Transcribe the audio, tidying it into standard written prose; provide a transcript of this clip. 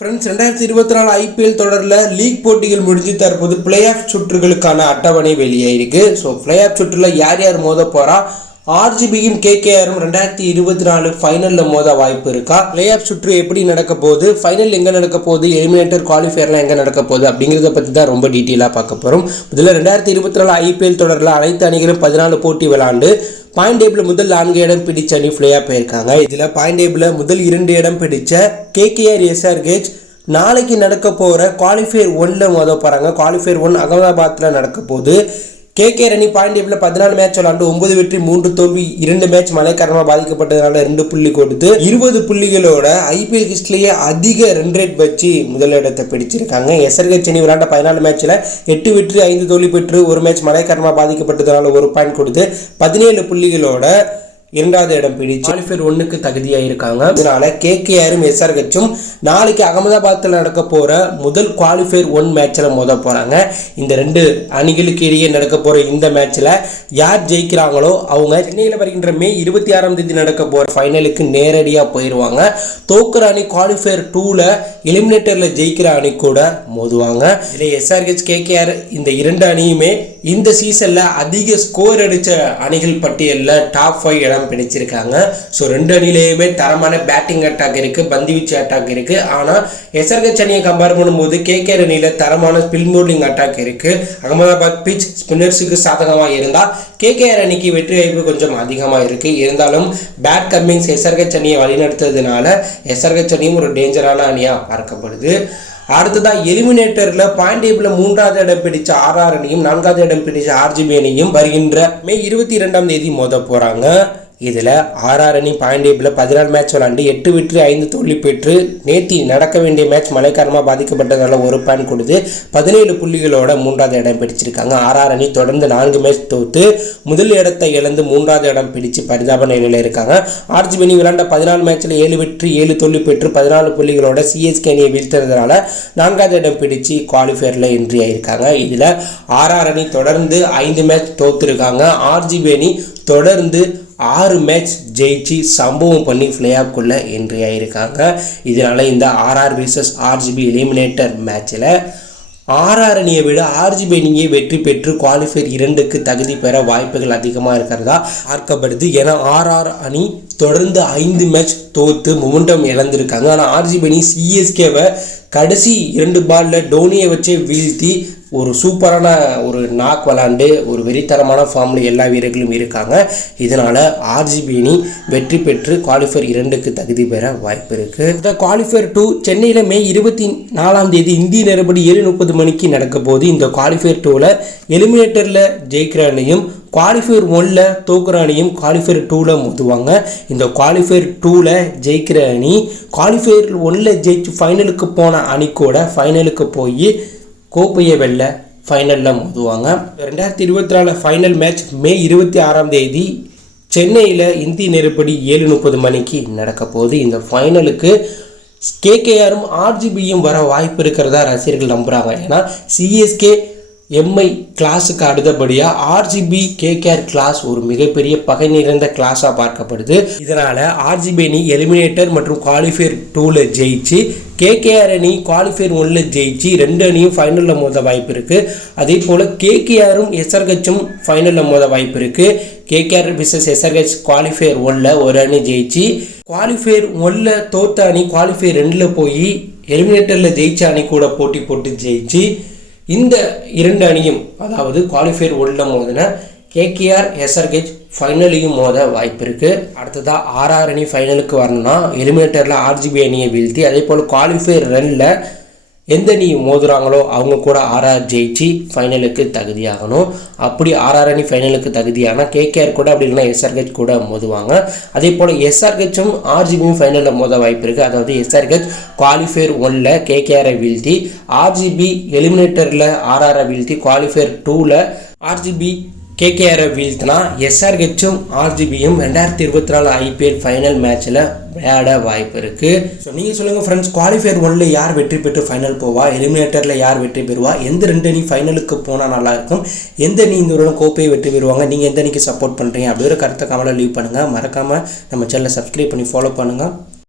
Friends 2024 IPL தொடரில் league போட்டிகள் முடிஞ்சு தற்போது பிளே ஆஃப் சுற்றுகளுக்கான அட்டவணை வெளியாயிருக்கு. ஸோ பிளே ஆஃப் சுற்றில் யார் யார் மோத போகிறா, ஆர்ஜிபியும் கேகேஆரும் 2024 ஃபைனலில் மோத வாய்ப்பு இருக்கா, பிளே ஆஃப் சுற்று எப்படி நடக்க போகுது, ஃபைனல் எங்கே நடக்க போகுது, எலிமினேட்டர் குவாலிஃபயர்லாம் எங்கே நடக்க போகுது அப்படிங்கிறத பற்றி தான் ரொம்ப டீட்டெயிலாக பார்க்க போகிறோம். இதில் 2024 ஐபிஎல் தொடரில் அனைத்து அணிகளும் 14 போட்டி விளையாண்டு பாயிண்ட் டேபிள் முதல் 4 இடம் பிடிச்ச அணி பிளே போயிருக்காங்க. இதில் பாயிண்ட் டேபிள் முதல் 2 இடம் பிடிச்ச கேகேஆர் எஸ்ஆர்ஹெச் நாளைக்கு நடக்க போகிற குவாலிஃபயர் 1ல் மோத போகிறாங்க. குவாலிஃபயர் 1 அகமதாபாத்தில் நடக்க போகுது. கேகேஆர் அணி பாயிண்ட் டேபிளில் 14 மேட்ச் விளாண்டு 9 வெற்றி 3 தோல்வி, 2 மேட்ச் மழை காரணமாக பாதிக்கப்பட்டதுனால 2 புள்ளி கொடுத்து 20 புள்ளிகளோட ஐபிஎல் ஹிஸ்ட்ரியிலேயே அதிக ரன் ரேட் வச்சு முதலிடத்தை பிடிச்சிருக்காங்க. எஸ்ஆர்ஹெச் அணி விளையாண்ட 14 மேட்ச்சில் 8 வெற்றி 5 தோல்வி பெற்று 1 மேட்ச் மழை காரணமாக பாதிக்கப்பட்டதுனால 1 பாயிண்ட் கொடுத்து 17 புள்ளிகளோட 2வது இடம் பிடிச்சு குவாலிஃபயர் 1க்கு தகுதியாக இருக்காங்க. இதனால கேகேஆரும் எஸ்ஆர்ஹெச்சும் நாளைக்கு அகமதாபாத்தில் நடக்க போகிற முதல் குவாலிஃபயர் 1 மேட்ச்சில் மோத போகிறாங்க. இந்த 2 அணிகளுக்கு இடையே நடக்க போகிற இந்த மேட்ச்சில் யார் ஜெயிக்கிறாங்களோ அவங்க சென்னையில் வருகின்ற மே 26ஆம் தேதி நடக்க போகிற ஃபைனலுக்கு நேரடியாக போயிடுவாங்க. தோக்குற அணி குவாலிஃபயர் 2ல் எலிமினேட்டரில் ஜெயிக்கிற அணி கூட மோதுவாங்க. இதில் எஸ்ஆர்ஹெச் கேகேஆர் இந்த 2 அணியுமே இந்த சீசனில் அதிக ஸ்கோர் அடித்த அணிகள் பட்டியலில் டாப் 5 இடம் பிடிச்சிருக்காங்க. ஸோ 2 அணிலேயுமே தரமான பேட்டிங் அட்டாக் இருக்குது, பந்துவீச்சு அட்டாக் இருக்குது. ஆனால் எஸ்ஆர்ஹெச் அணியை கம்பேர் பண்ணும்போது கேகேஆர் அணியில் தரமான ஸ்பின் பவுலிங் அட்டாக் இருக்குது. அகமதாபாத் பிச் ஸ்பின்னர்ஸுக்கு சாதகமாக இருந்தால் கேகேஆர் அணிக்கு வெற்றி வாய்ப்பு கொஞ்சம் அதிகமாக இருக்குது. இருந்தாலும் பேட் கம்மிங்ஸ் எஸ்ஆர்ஹெச் அணியை வழிநடத்துறதுனால எஸ்ஆர்ஹெச் அணியும் ஒரு டேஞ்சரான அணியாக பார்க்கப்படுது. அடுத்ததான் எலிமினேட்டரில் பாயிண்ட் டேபிளில் 3வது இடம் பிடிச்ச ஆர்ஆர் அணியும் 4வது இடம் பிடிச்ச ஆர்ஜிபி அணியும் வருகின்ற மே 22ஆம் தேதி மோத போகிறாங்க. இதில் ஆர்ஆர் அணி பாயிண்ட் டேபிளில் 14 மேட்ச் விளாண்டு 8 வெற்றி 5 தோல்வி பெற்று நேற்று நடக்க வேண்டிய மேட்ச் மழை காரணமாக பாதிக்கப்பட்டதால் 1 பாயிண்ட் கொடுத்து 17 புள்ளிகளோட 3வது இடம் பிடிச்சிருக்காங்க. ஆர்ஆர் அணி தொடர்ந்து 4 மேட்ச் தோற்று முதல் இடத்தை இழந்து 3வது இடம் பிடிச்சு பரிதாப நிலையில் இருக்காங்க. ஆர்ஜிபி அணி விளாண்ட 14 மேட்ச்சில் 7 வெற்றி 7 தோல்வி பெற்று 14 புள்ளிகளோட சிஎஸ்கே அணியை வீழ்த்ததுனால 4வது இடம் பிடிச்சு குவாலிஃபயரில் என்ட்ரி ஆயிருக்காங்க. இதில் ஆர்ஆர் அணி தொடர்ந்து 5 மேட்ச் தோற்றுருக்காங்க. ஆர்ஜிபி அணி தொடர்ந்து 6 மேட்ச் ஜெயிச்சு சம்பவம் பண்ணி பிளே ஆஃப்குள்ளே என்ட்ரி ஆகியிருக்காங்க. இதனால் இந்த ஆர்ஆர் விசஸ் ஆர்ஜிபி எலிமினேட்டர் மேட்ச்சில் ஆர்ஆர் அணியை விட ஆர்ஜிபி அணியை வெற்றி பெற்று குவாலிஃபயர் 2க்கு தகுதி பெற வாய்ப்புகள் அதிகமாக இருக்கிறதா பார்க்கப்படுது. ஏன்னா ஆர்ஆர் அணி தொடர்ந்து 5 மேட்ச் தோற்று மொமெண்டம் இழந்திருக்காங்க. ஆனால் ஆர்ஜிபி அணி சிஎஸ்கேவை கடைசி 2 பாலில் டோனியை வச்சே வீழ்த்தி ஒரு சூப்பரான ஒரு நாக் விளாண்டு ஒரு வெறித்தரமான ஃபார்மில் எல்லா வீரர்களும் இருக்காங்க. இதனால் ஆர்ஜிபி அணி வெற்றி பெற்று குவாலிஃபயர் 2க்கு தகுதி பெற வாய்ப்பு இருக்குது. இந்த குவாலிஃபயர் 2 சென்னையில் மே 24ஆம் தேதி இந்திய நேரப்படி 7:30 மணிக்கு நடக்க போது. இந்த குவாலிஃபயர் 2ல் எலிமினேட்டரில் ஜெயிக்கிற அணியும் குவாலிஃபயர் 1ல் தோக்குற அணியும் குவாலிஃபயர் 2ல் மோதுவாங்க. இந்த குவாலிஃபயர் 2ல் ஜெயிக்கிற அணி குவாலிஃபயர் 1ல் ஜெயிச்சு ஃபைனலுக்கு போன அணி கூட ஃபைனலுக்கு போய் கோப்பையை வெல்ல ஃபைனலில் மோதுவாங்க. 2024 ஃபைனல் மேட்ச் மே 26ஆம் தேதி சென்னையில் இந்திய நேரப்படி 7:30 மணிக்கு நடக்க போகுது. இந்த ஃபைனலுக்கு கேகேஆரும் ஆர்ஜிபியும் வர வாய்ப்பு இருக்கிறதா ரசிகர்கள் நம்புகிறாங்க. ஏன்னா சிஎஸ்கே எம்ஐ கிளாஸுக்கு அடுத்தபடியாக ஆர்ஜிபி கேகேஆர் கிளாஸ் ஒரு மிகப்பெரிய பகை நிறைந்த கிளாஸாக பார்க்கப்படுது. இதனால் ஆர்ஜிபி அணி எலிமினேட்டர் மற்றும் குவாலிஃபயர் 2ல் ஜெயிச்சு கேகேஆர் அணி குவாலிஃபயர் 1ல் ஜெயிச்சு 2 அணியும் ஃபைனலில் மோத வாய்ப்பு இருக்குது. அதே போல் கேகேஆரும் எஸ்ஆர்ஹெச்சும் ஃபைனலில் மோத வாய்ப்பு இருக்குது. கேகேஆர் விசஸ் எஸ்ஆர்ஹெச் குவாலிஃபயர் 1ல் ஒரு அணி ஜெயிச்சு குவாலிஃபயர் 1ல் தோற்ற அணி குவாலிஃபயர் 2ல் போய் எலிமினேட்டரில் ஜெயிச்ச அணி கூட போட்டி போட்டு ஜெயிச்சு இந்த 2 அணியும் அதாவது குவாலிஃபயர் 1ல் மோதின கேகேஆர் எஸ்ஆர்ஹெச் ஃபைனலையும் மோத வாய்ப்பு இருக்குது. அடுத்ததாக ஆர்ஆர் அணி ஃபைனலுக்கு வரணும்னா எலிமினேட்டரில் ஆர்ஜிபி அணியை வீழ்த்தி அதே போல் குவாலிஃபயர் 2ல் எந்த அணி மோதுறாங்களோ அவங்க கூட ஆர்ஆர் ஜெயிச்சு ஃபைனலுக்கு தகுதியாகணும். அப்படி ஆர்ஆர் அணி ஃபைனலுக்கு தகுதியானால் கேகேஆர் கூட அப்படி இல்லைனா எஸ்ஆர்ஹெச் கூட மோதுவாங்க. அதே போல் எஸ்ஆர்ஹெச்சும் ஆர்ஜிபியும் ஃபைனலில் மோத வாய்ப்பு இருக்குது. அதாவது எஸ்ஆர்ஹெச் குவாலிஃபயர் 1ல் கேகேஆரை வீழ்த்தி ஆர்ஜிபி எலிமினேட்டரில் ஆர்ஆரை வீழ்த்தி குவாலிஃபயர் 2ல் ஆர்ஜிபி கேகேஆரை வீழ்த்தினா எஸ்ஆர்ஹெச்சும் ஆர்ஜிபியும் 2024 ஐபிஎல் ஃபைனல் மேட்ச்சில் விளையாட வாய்ப்பு இருக்குது. ஸோ நீங்கள் சொல்லுங்கள் ஃப்ரெண்ட்ஸ், குவாலிஃபயர் 1ல் யார் வெற்றி பெற்று ஃபைனல் போவா, எலிமினேட்டரில் யார் வெற்றி பெறுவா, எந்த 2 அணி ஃபைனலுக்கு போனால் நல்லாயிருக்கும், எந்த அணி இந்த வருடம் கோப்பையை வெற்றி பெறுவாங்க, நீங்கள் எந்த அணிக்கு சப்போர்ட் பண்ணுறீங்க அப்படி ஒரு கருத்தை கமெண்ட்டில் லீவ் பண்ணுங்கள். மறக்காமல் நம்ம சேனலை சப்ஸ்கிரைப் பண்ணி ஃபாலோ பண்ணுங்கள்.